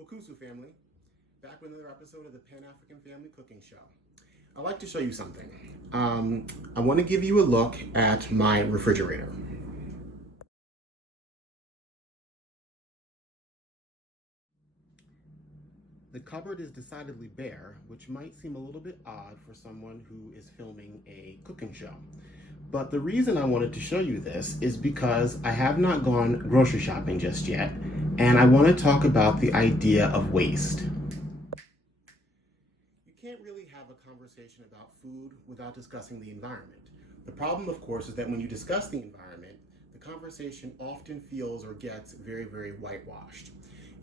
Wakusu family, back with another episode of the Pan-African Family Cooking Show. I'd like to show you something. I want to give you a look at my refrigerator. The cupboard is decidedly bare, which might seem a little bit odd for someone who is filming a cooking show. But the reason I wanted to show you this is because I have not gone grocery shopping just yet, and I want to talk about the idea of waste. You can't really have a conversation about food without discussing the environment. The problem, of course, is that when you discuss the environment, the conversation often feels or gets very, very whitewashed.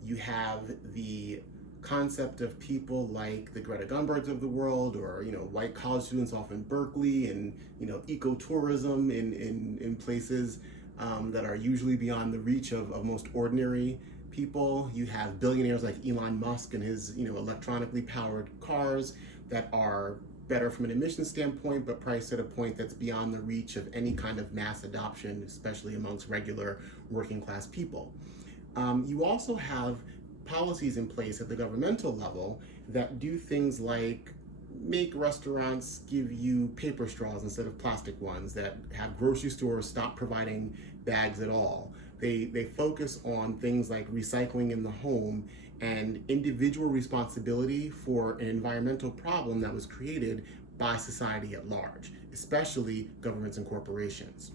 You have the concept of people like the Greta Thunbergs of the world, or white college students off in Berkeley, and ecotourism in places that are usually beyond the reach of most ordinary people. You have billionaires like Elon Musk and his electronically powered cars that are better from an emissions standpoint, but priced at a point that's beyond the reach of any kind of mass adoption, especially amongst regular working class people. You also have policies in place at the governmental level that do things like make restaurants give you paper straws instead of plastic ones, that have grocery stores stop providing bags at all. They focus on things like recycling in the home and individual responsibility for an environmental problem that was created by society at large, especially governments and corporations.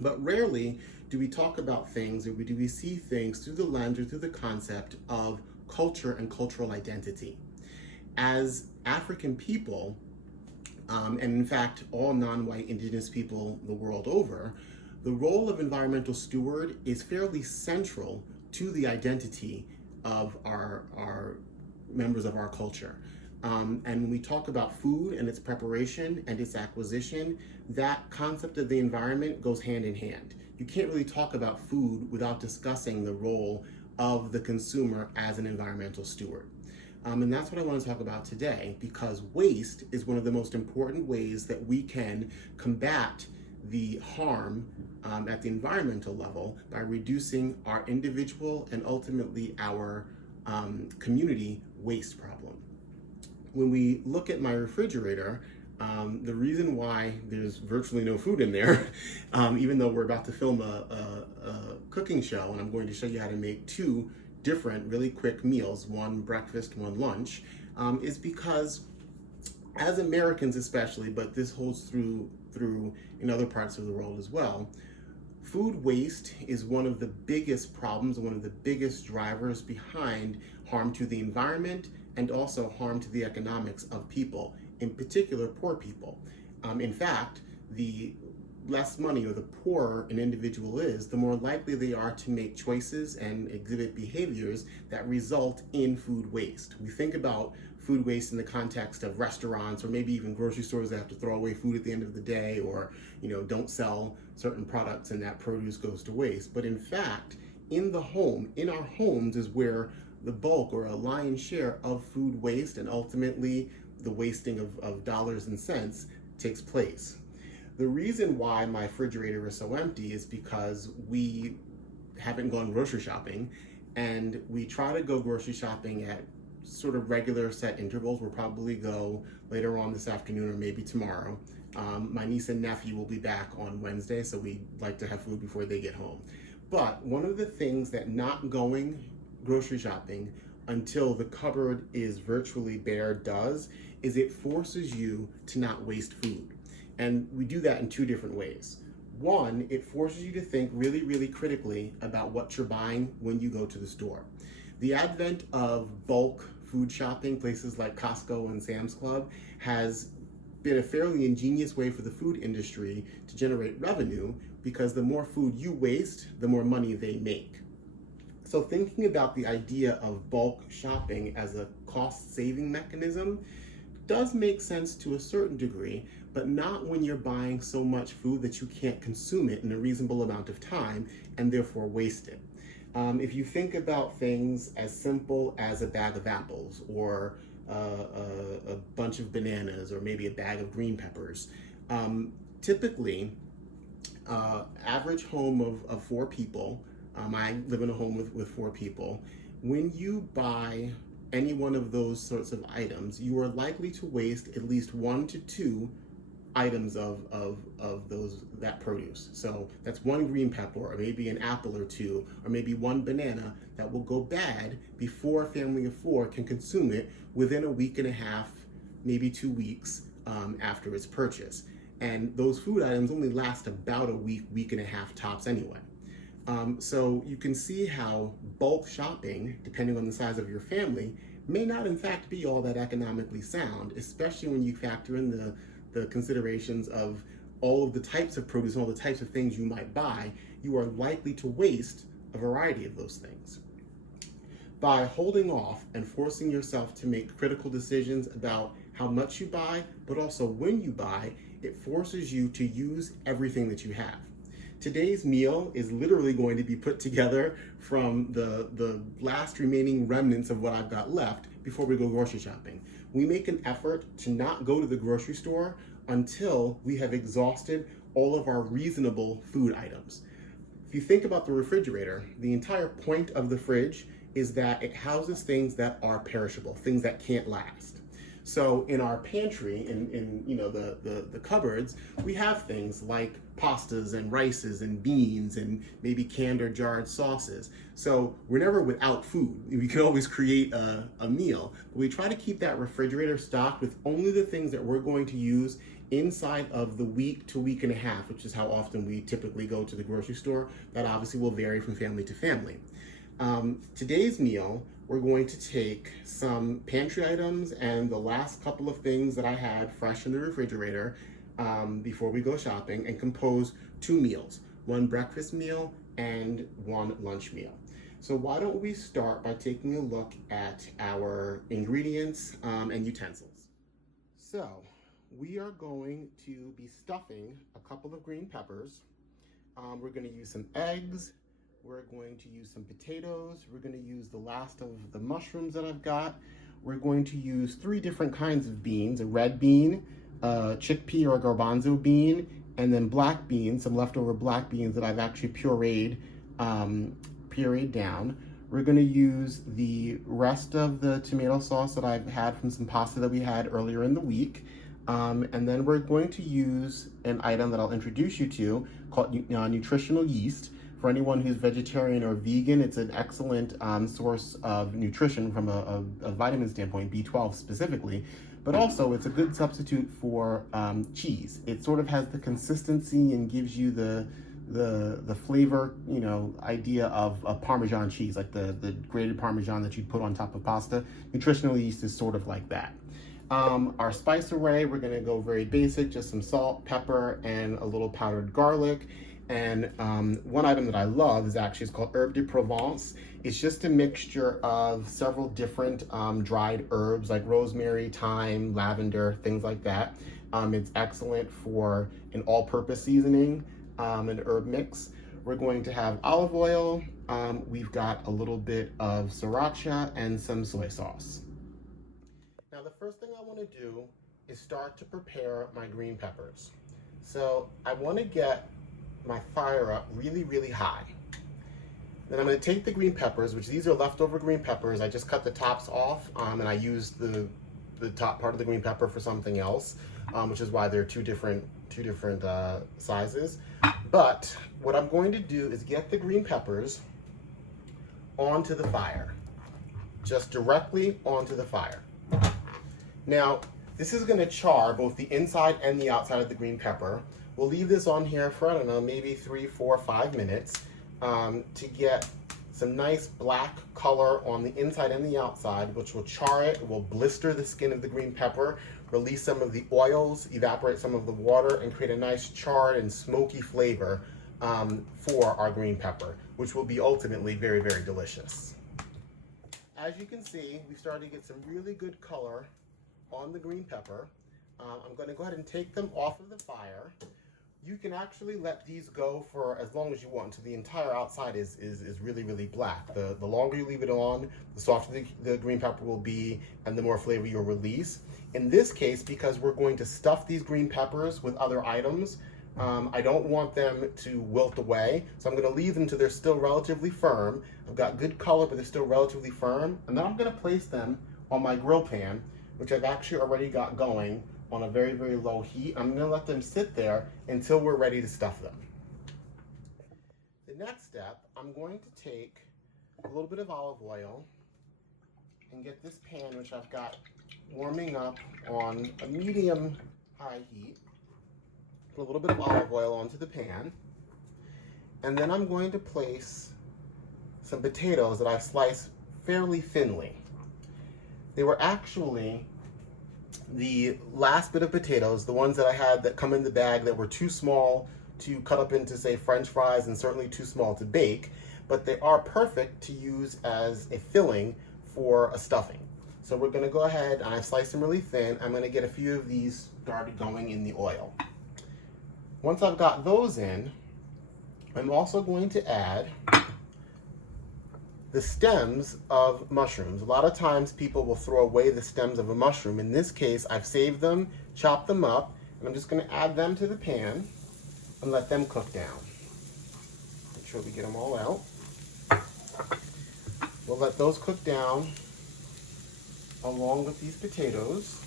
But rarely do we talk about things, or do we see things through the lens or through the concept of culture and cultural identity. As African people, and in fact all non-white indigenous people the world over, the role of environmental steward is fairly central to the identity of our members of our culture. And when we talk about food and its preparation and its acquisition, that concept of the environment goes hand in hand. You can't really talk about food without discussing the role of the consumer as an environmental steward. And that's what I want to talk about today, because waste is one of the most important ways that we can combat the harm at the environmental level by reducing our individual and ultimately our community waste problem. When we look at my refrigerator, the reason why there's virtually no food in there, even though we're about to film a cooking show, and I'm going to show you how to make two different really quick meals, one breakfast, one lunch, is because as Americans especially, but this holds through in other parts of the world as well, food waste is one of the biggest problems, one of the biggest drivers behind harm to the environment and also harm to the economics of people, in particular poor people. In fact, the less money or the poorer an individual is, the more likely they are to make choices and exhibit behaviors that result in food waste. We think about food waste in the context of restaurants or maybe even grocery stores that have to throw away food at the end of the day, or don't sell certain products and that produce goes to waste. But in fact, in the home, in our homes, is where the bulk or a lion's share of food waste and ultimately the wasting of dollars and cents takes place. The reason why my refrigerator is so empty is because we haven't gone grocery shopping, and we try to go grocery shopping at sort of regular set intervals. We'll probably go later on this afternoon or maybe tomorrow. My niece and nephew will be back on Wednesday, so we like to have food before they get home. But one of the things that not going grocery shopping until the cupboard is virtually bare does is it forces you to not waste food. And we do that in two different ways. One, it forces you to think really, really critically about what you're buying when you go to the store. The advent of bulk food shopping, places like Costco and Sam's Club, has been a fairly ingenious way for the food industry to generate revenue, because the more food you waste, the more money they make. So thinking about the idea of bulk shopping as a cost-saving mechanism does make sense to a certain degree, but not when you're buying so much food that you can't consume it in a reasonable amount of time and therefore waste it. If you think about things as simple as a bag of apples, or a bunch of bananas, or maybe a bag of green peppers, typically, average home of four people, I live in a home with four people, when you buy any one of those sorts of items, you are likely to waste at least 1 to 2 items of that produce. So that's one green pepper, or maybe an apple or two, or maybe one banana that will go bad before a family of 4 can consume it within a week and a half, maybe 2 weeks after its purchase. And those food items only last about a week, week and a half tops anyway. So you can see how bulk shopping, depending on the size of your family, may not in fact be all that economically sound, especially when you factor in the considerations of all of the types of produce and all the types of things you might buy. You are likely to waste a variety of those things. By holding off and forcing yourself to make critical decisions about how much you buy, but also when you buy, it forces you to use everything that you have. Today's meal is literally going to be put together from the last remaining remnants of what I've got left before we go grocery shopping. We make an effort to not go to the grocery store until we have exhausted all of our reasonable food items. If you think about the refrigerator, the entire point of the fridge is that it houses things that are perishable, things that can't last. So in our pantry, in the cupboards, we have things like pastas and rices and beans and maybe canned or jarred sauces. So we're never without food. We can always create a meal. But we try to keep that refrigerator stocked with only the things that we're going to use inside of the week to week and a half, which is how often we typically go to the grocery store. That obviously will vary from family to family. Today's meal, we're going to take some pantry items and the last couple of things that I had fresh in the refrigerator before we go shopping and compose 2 meals, one breakfast meal and one lunch meal. So why don't we start by taking a look at our ingredients and utensils. So we are going to be stuffing a couple of green peppers. We're going to use some eggs. We're going to use some potatoes. We're going to use the last of the mushrooms that I've got. We're going to use 3 different kinds of beans, a red bean, a chickpea or a garbanzo bean, and then black beans, some leftover black beans that I've actually pureed down. We're going to use the rest of the tomato sauce that I've had from some pasta that we had earlier in the week. And then we're going to use an item that I'll introduce you to called nutritional yeast. For anyone who's vegetarian or vegan, it's an excellent source of nutrition from a vitamin standpoint, B12 specifically, but also it's a good substitute for cheese. It sort of has the consistency and gives you the flavor, idea of a Parmesan cheese, like the grated Parmesan that you'd put on top of pasta. Nutritional yeast is sort of like that. Our spice array, we're gonna go very basic, just some salt, pepper, and a little powdered garlic. And one item that I love is called herbe de Provence. It's just a mixture of several different dried herbs like rosemary, thyme, lavender, things like that. It's excellent for an all-purpose seasoning, an herb mix. We're going to have olive oil. We've got a little bit of sriracha and some soy sauce. Now the first thing I want to do is start to prepare my green peppers. So I want to get my fire up really, really high. Then I'm going to take the green peppers, which these are leftover green peppers. I just cut the tops off and I used the top part of the green pepper for something else, which is why they're two different sizes. But what I'm going to do is get the green peppers onto the fire, just directly onto the fire. Now, this is going to char both the inside and the outside of the green pepper. We'll leave this on here for, I don't know, maybe 3, 4, 5 minutes to get some nice black color on the inside and the outside, which will char it. It will blister the skin of the green pepper, release some of the oils, evaporate some of the water, and create a nice charred and smoky flavor for our green pepper, which will be ultimately very, very delicious. As you can see, we started to get some really good color on the green pepper. I'm going to go ahead and take them off of the fire. You can actually let these go for as long as you want until the entire outside is really, really black. The longer you leave it on, the softer the green pepper will be and the more flavor you'll release. In this case, because we're going to stuff these green peppers with other items, I don't want them to wilt away, so I'm going to leave them till they're still relatively firm. I've got good color, but they're still relatively firm. And then I'm going to place them on my grill pan, which I've actually already got going on a very, very low heat. I'm going to let them sit there until we're ready to stuff them. The next step, I'm going to take a little bit of olive oil and get this pan, which I've got warming up on a medium-high heat. Put a little bit of olive oil onto the pan, and then I'm going to place some potatoes that I've sliced fairly thinly. They were actually the last bit of potatoes, the ones that I had that come in the bag that were too small to cut up into, say, French fries, and certainly too small to bake, but they are perfect to use as a filling for a stuffing. So we're going to go ahead, and I've sliced them really thin. I'm going to get a few of these started going in the oil. Once I've got those in, I'm also going to add the stems of mushrooms. A lot of times people will throw away the stems of a mushroom. In this case, I've saved them, chopped them up, and I'm just going to add them to the pan and let them cook down. Make sure we get them all out. We'll let those cook down along with these potatoes.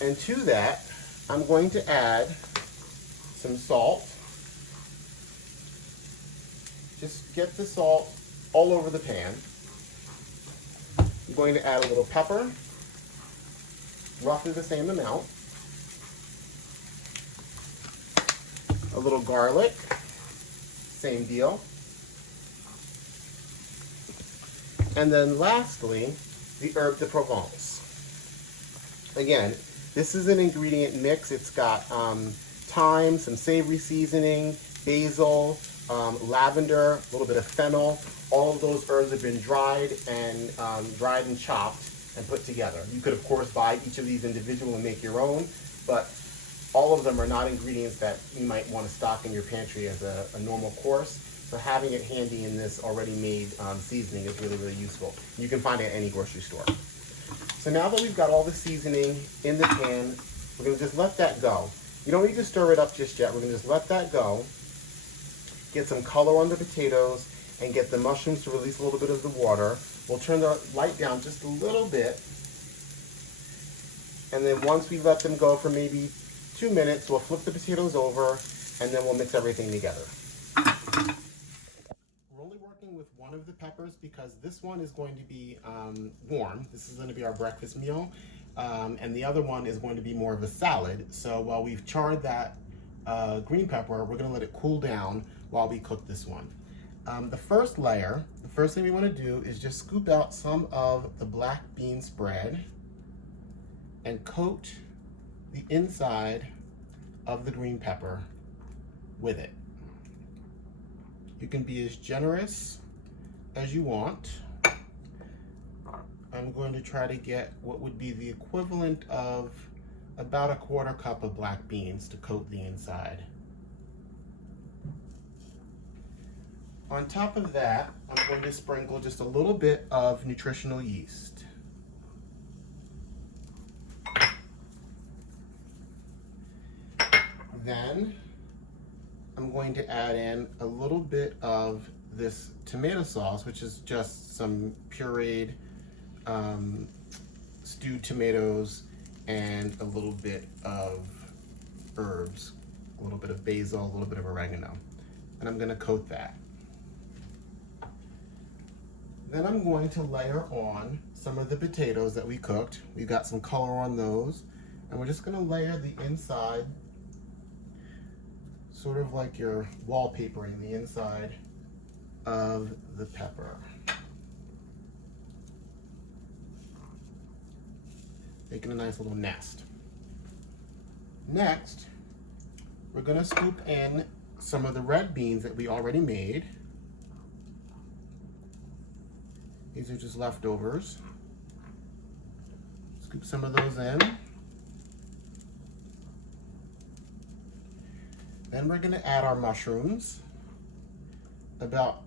And to that, I'm going to add some salt. Just get the salt all over the pan. I'm going to add a little pepper, roughly the same amount. A little garlic, same deal. And then lastly, the herb de Provence. Again, this is an ingredient mix. It's got thyme, some savory seasoning, basil, lavender, a little bit of fennel. All of those herbs have been dried and chopped and put together. You could, of course, buy each of these individual and make your own, but all of them are not ingredients that you might want to stock in your pantry as a normal course. So having it handy in this already made seasoning is really, really useful. You can find it at any grocery store. So now that we've got all the seasoning in the pan, we're going to just let that go. You don't need to stir it up just yet. We're going to just let that go, get some color on the potatoes, and get the mushrooms to release a little bit of the water. We'll turn the light down just a little bit, and then once we let them go for maybe 2 minutes, we'll flip the potatoes over, and then we'll mix everything together. We're only working with one of the peppers because this one is going to be warm. This is going to be our breakfast meal, and the other one is going to be more of a salad. So while we've charred that green pepper, we're going to let it cool down while we cook this one. The first layer, the first thing we want to do is just scoop out some of the black bean spread and coat the inside of the green pepper with it. You can be as generous as you want. I'm going to try to get what would be the equivalent of about a 1/4 cup of black beans to coat the inside. On top of that, I'm going to sprinkle just a little bit of nutritional yeast. Then I'm going to add in a little bit of this tomato sauce, which is just some pureed stewed tomatoes and a little bit of herbs, a little bit of basil, a little bit of oregano. And I'm going to coat that. Then I'm going to layer on some of the potatoes that we cooked. We've got some color on those, and we're just going to layer the inside, sort of like you're wallpapering the inside of the pepper. Making a nice little nest. Next, we're going to scoop in some of the red beans that we already made. These are just leftovers. Scoop some of those in. Then we're going to add our mushrooms. About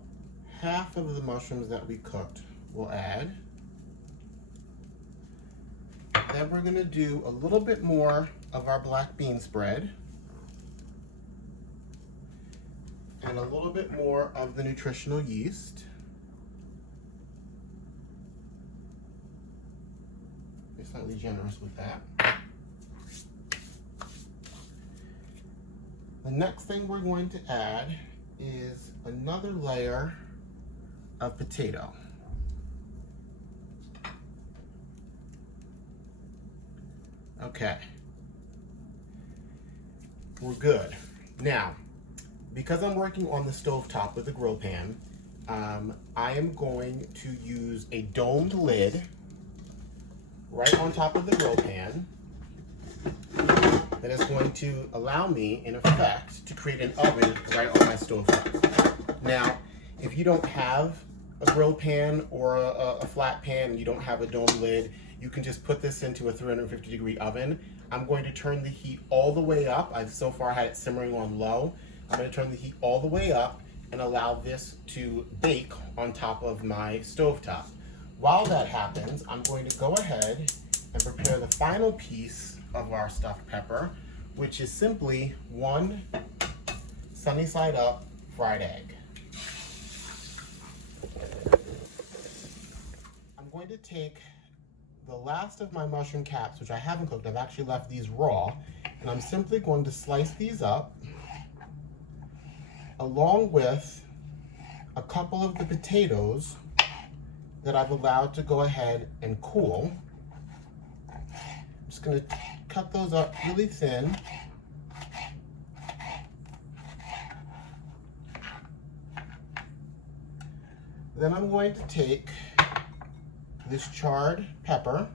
half of the mushrooms that we cooked we'll add. Then we're gonna do a little bit more of our black bean spread and a little bit more of the nutritional yeast. Be slightly generous with that. The next thing we're going to add is another layer of potato. Okay, we're good. Now, because I'm working on the stovetop with a grill pan, I am going to use a domed lid right on top of the grill pan that is going to allow me, in effect, to create an oven right on my stovetop. Now, if you don't have a grill pan or a flat pan and you don't have a dome lid, you can just put this into a 350-degree oven. I'm going to turn the heat all the way up. I've so far had it simmering on low. I'm going to turn the heat all the way up and allow this to bake on top of my stovetop. While that happens, I'm going to go ahead and prepare the final piece of our stuffed pepper, which is simply one sunny side up fried egg. I'm going to take the last of my mushroom caps, which I haven't cooked. I've actually left these raw, and I'm simply going to slice these up along with a couple of the potatoes that I've allowed to go ahead and cool. I'm just going to cut those up really thin. Then I'm going to take this charred pepper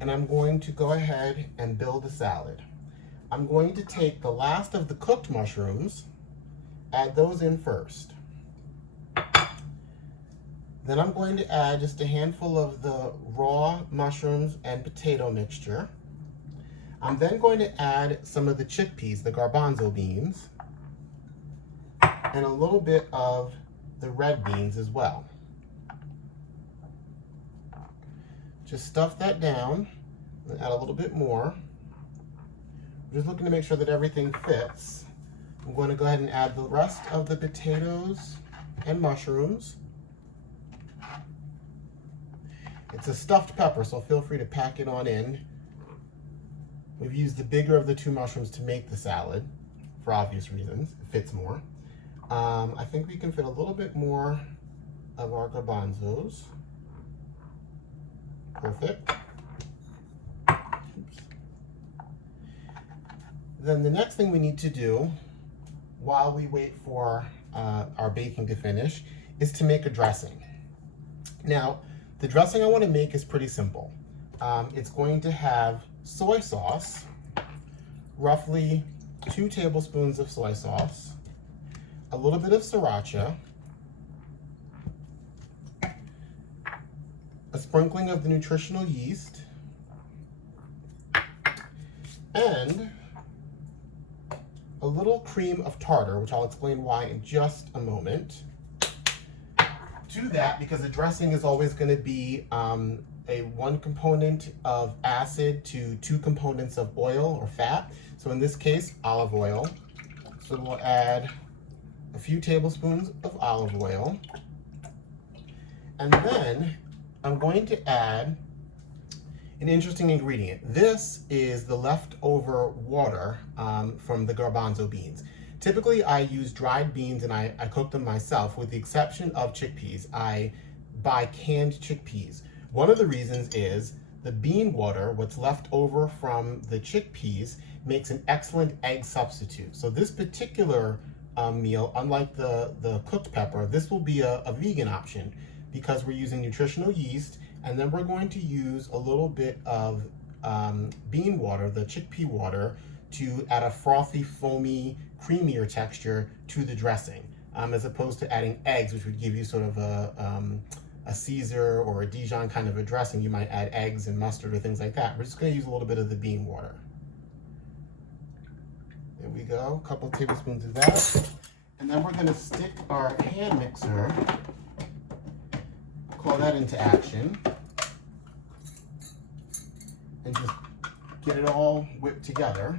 and I'm going to go ahead and build a salad. I'm going to take the last of the cooked mushrooms, add those in first. Then I'm going to add just a handful of the raw mushrooms and potato mixture. I'm then going to add some of the chickpeas, the garbanzo beans, and a little bit of the red beans as well. Just stuff that down and add a little bit more. I'm just looking to make sure that everything fits. I'm going to go ahead and add the rest of the potatoes and mushrooms. It's a stuffed pepper, so feel free to pack it on in. We've used the bigger of the two mushrooms to make the salad for obvious reasons. It fits more. I think we can fit a little bit more of our garbanzos. Perfect. Oops. Then the next thing we need to do while we wait for our baking to finish is to make a dressing. Now, the dressing I want to make is pretty simple. It's going to have soy sauce, roughly 2 tablespoons of soy sauce, a little bit of sriracha, a sprinkling of the nutritional yeast, and a little cream of tartar, which I'll explain why in just a moment. To that, because the dressing is always going to be a 1 component of acid to 2 components of oil or fat. So in this case, olive oil. So we'll add a few tablespoons of olive oil. And then I'm going to add an interesting ingredient. This is the leftover water from the garbanzo beans. Typically, I use dried beans and I cook them myself, with the exception of chickpeas. I buy canned chickpeas. One of the reasons is the bean water, what's left over from the chickpeas, makes an excellent egg substitute. So this particular meal, unlike the cooked pepper, this will be a vegan option because we're using nutritional yeast, and then we're going to use a little bit of bean water, the chickpea water, to add a frothy, foamy, creamier texture to the dressing, as opposed to adding eggs, which would give you sort of a Caesar or a Dijon kind of a dressing. You might add eggs and mustard or things like that. We're just going to use a little bit of the bean water. There we go, a couple of tablespoons of that. And then we're going to stick our hand mixer call that into action and just get it all whipped together.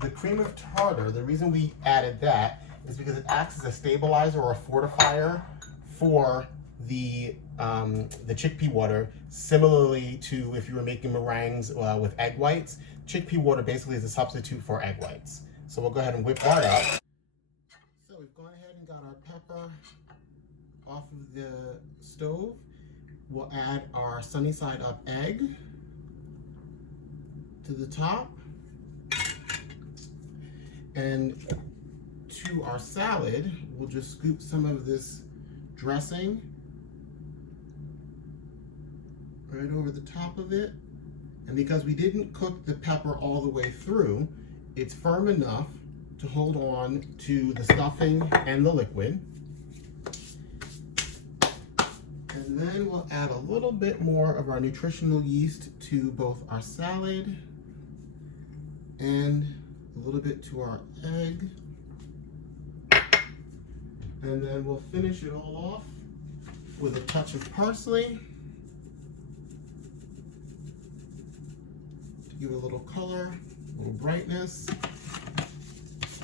The cream of tartar, the reason we added that is because it acts as a stabilizer or a fortifier for the chickpea water, similarly to if you were making meringues with egg whites. Chickpea water basically is a substitute for egg whites. So we'll go ahead and whip that up. So we've gone ahead and got our pepper off of the stove. We'll add our sunny side up egg to the top. And to our salad, we'll just scoop some of this dressing right over the top of it. And because we didn't cook the pepper all the way through, it's firm enough to hold on to the stuffing and the liquid. And then we'll add a little bit more of our nutritional yeast to both our salad and a little bit to our egg. And then we'll finish it all off with a touch of parsley to give it a little color, a little brightness.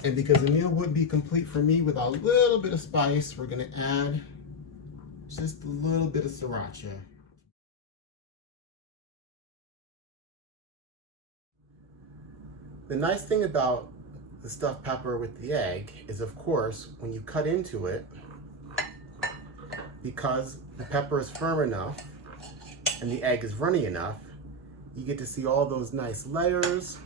And because the meal wouldn't be complete for me without a little bit of spice, we're gonna add just a little bit of sriracha. The nice thing about the stuffed pepper with the egg is, of course, when you cut into it, because the pepper is firm enough and the egg is runny enough, you get to see all those nice layers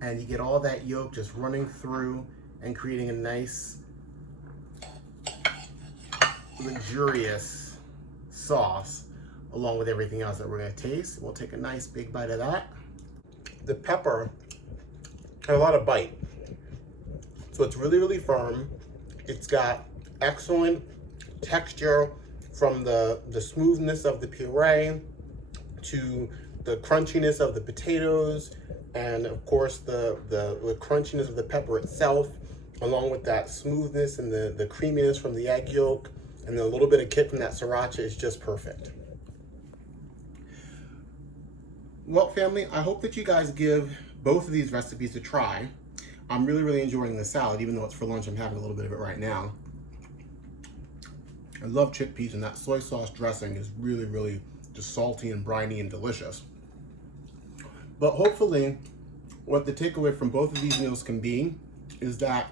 and you get all that yolk just running through and creating a nice, luxurious sauce along with everything else that we're gonna taste. We'll take a nice big bite of that. The pepper had a lot of bite. So it's really, really firm. It's got excellent texture from the smoothness of the puree to the crunchiness of the potatoes, and of course the crunchiness of the pepper itself, along with that smoothness and the creaminess from the egg yolk, and a little bit of kick from that sriracha is just perfect. Well, family, I hope that you guys give both of these recipes a try. I'm really, really enjoying the salad, even though it's for lunch. I'm having a little bit of it right now. I love chickpeas, and that soy sauce dressing is really, really just salty and briny and delicious. But hopefully, what the takeaway from both of these meals can be is that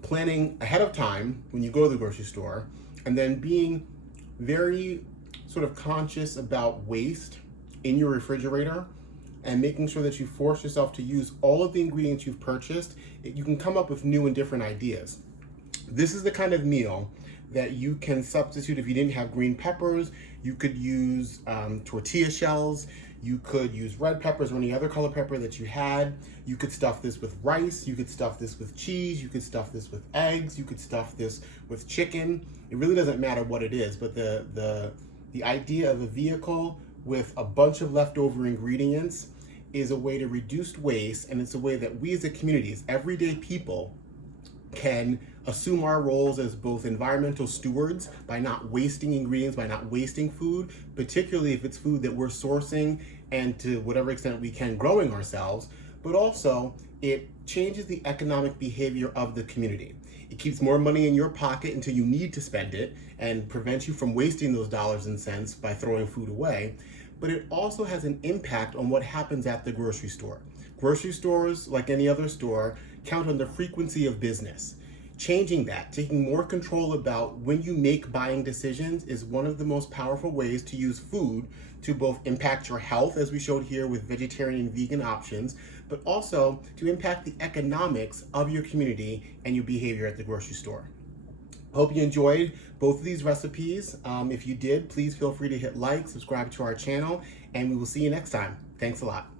planning ahead of time when you go to the grocery store, and then being very sort of conscious about waste in your refrigerator and making sure that you force yourself to use all of the ingredients you've purchased, you can come up with new and different ideas. This is the kind of meal that you can substitute. If you didn't have green peppers, you could use tortilla shells, you could use red peppers or any other color pepper that you had. You could stuff this with rice, you could stuff this with cheese, you could stuff this with eggs, you could stuff this with chicken. It really doesn't matter what it is, but the idea of a vehicle with a bunch of leftover ingredients is a way to reduce waste, and it's a way that we as a community, as everyday people, can assume our roles as both environmental stewards by not wasting ingredients, by not wasting food, particularly if it's food that we're sourcing and to whatever extent we can growing ourselves, but also it changes the economic behavior of the community. It keeps more money in your pocket until you need to spend it and prevents you from wasting those dollars and cents by throwing food away. But it also has an impact on what happens at the grocery store. Grocery stores, like any other store, count on the frequency of business. Changing that, taking more control about when you make buying decisions, is one of the most powerful ways to use food to both impact your health, as we showed here with vegetarian and vegan options, but also to impact the economics of your community and your behavior at the grocery store. Hope you enjoyed both of these recipes. If you did, please feel free to hit like, subscribe to our channel, and we will see you next time. Thanks a lot.